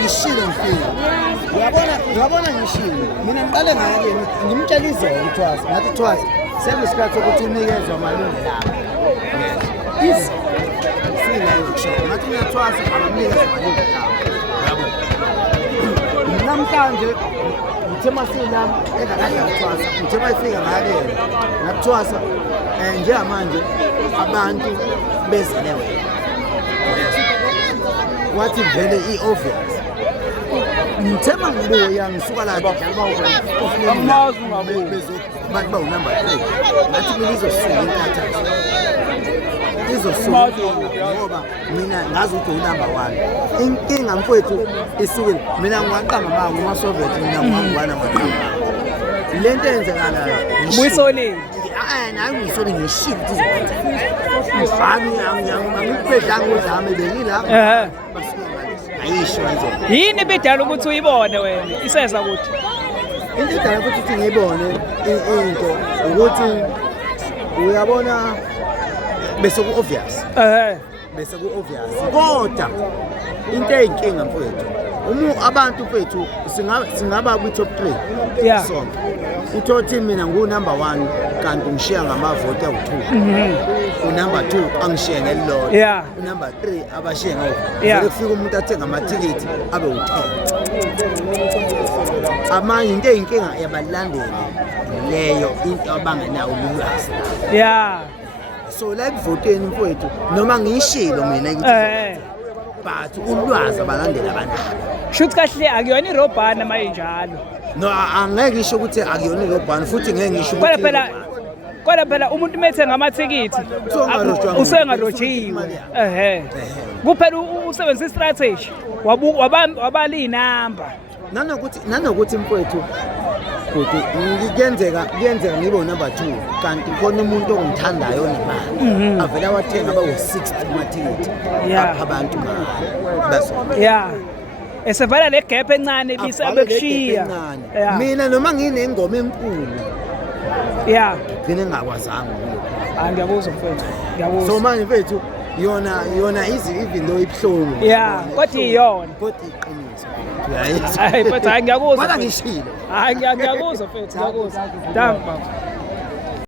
ngishilo mfika uyabona ngishilo mina ngiqale ngaye ngimtshela izolo uThwasa ngathi Thwasa sekusikhathi ukuthi unikezwe amalungu lapha is sina ukusho ngathi uyaThwasa abamnikeza amalungu lapha yabo namhlanje ngithema sina ekakade uThwasa ngithema ifika ngale ngaThwasa njengamanje abantu bezelewe wathi vele i-obvious ngithema ngibuya ngisuka la amazi ungabuya bathi ba unumber 3 ngathi mina izosuka inkathazo izosuka ngoba mina ngazi ukuthi unumber 1 inkinga mfowethu isukile mina ngiwaqamba manje ngumasoviet mina ngingwana maqamba lento eyenzekala Muyisoli naye ngisole ngishilo ukuthi angipedlanga udlame bengila ayisho nje yini bedala ukuthi uyibone wena iseza ukuthi into edala ukuthi ngiyibone into ukuthi uyabona bese ku obvious bese ku obvious kodwa into eyinkinga mfowethu abantu mfowethu singaba ku top 3 so uthothi mina ngu number 1 kanti ngishiya ngamavoti awu2 unumber 2 angishiye ngelilodwa unumber 3 abashiye ngawo kufika umuntu athenga amathikithi abe u10 amanye into eyinkinga yabalandeli leyo into abangenayo ulwazi so la kuvoteni mfowethu noma ngishilo mina ukuthi but ulwazi abalandeli abanalo shuthi kahle akuyona irobhana manje njalo no angeke ngisho ukuthi akuyona irobhana futhi ngeke ngisho ukuthi kodwa phela umuntu methe ngamathikithi usengarojiwe kuphela usebenzisa istrategy wabala inamba nanokuthi mfowethu ukuthi kuyenzeka ngibe number 2 kanti khona umuntu ongithandayo nemali avela wathenga abawu60 amathikithi abantu base esevala le gap encane bisabekushiya mina noma nginengoma enkulu ngine ngakwazanga ngiyakuzwa mfethu ngiyakuzwa so manje mfethu yona even though ibhlungu kodwa iyona kodwa iqiniso hayi mfethu ngiyakuzwa kodwa ngishilo ngiyakuzwa mfethu ngiyakuzwa damn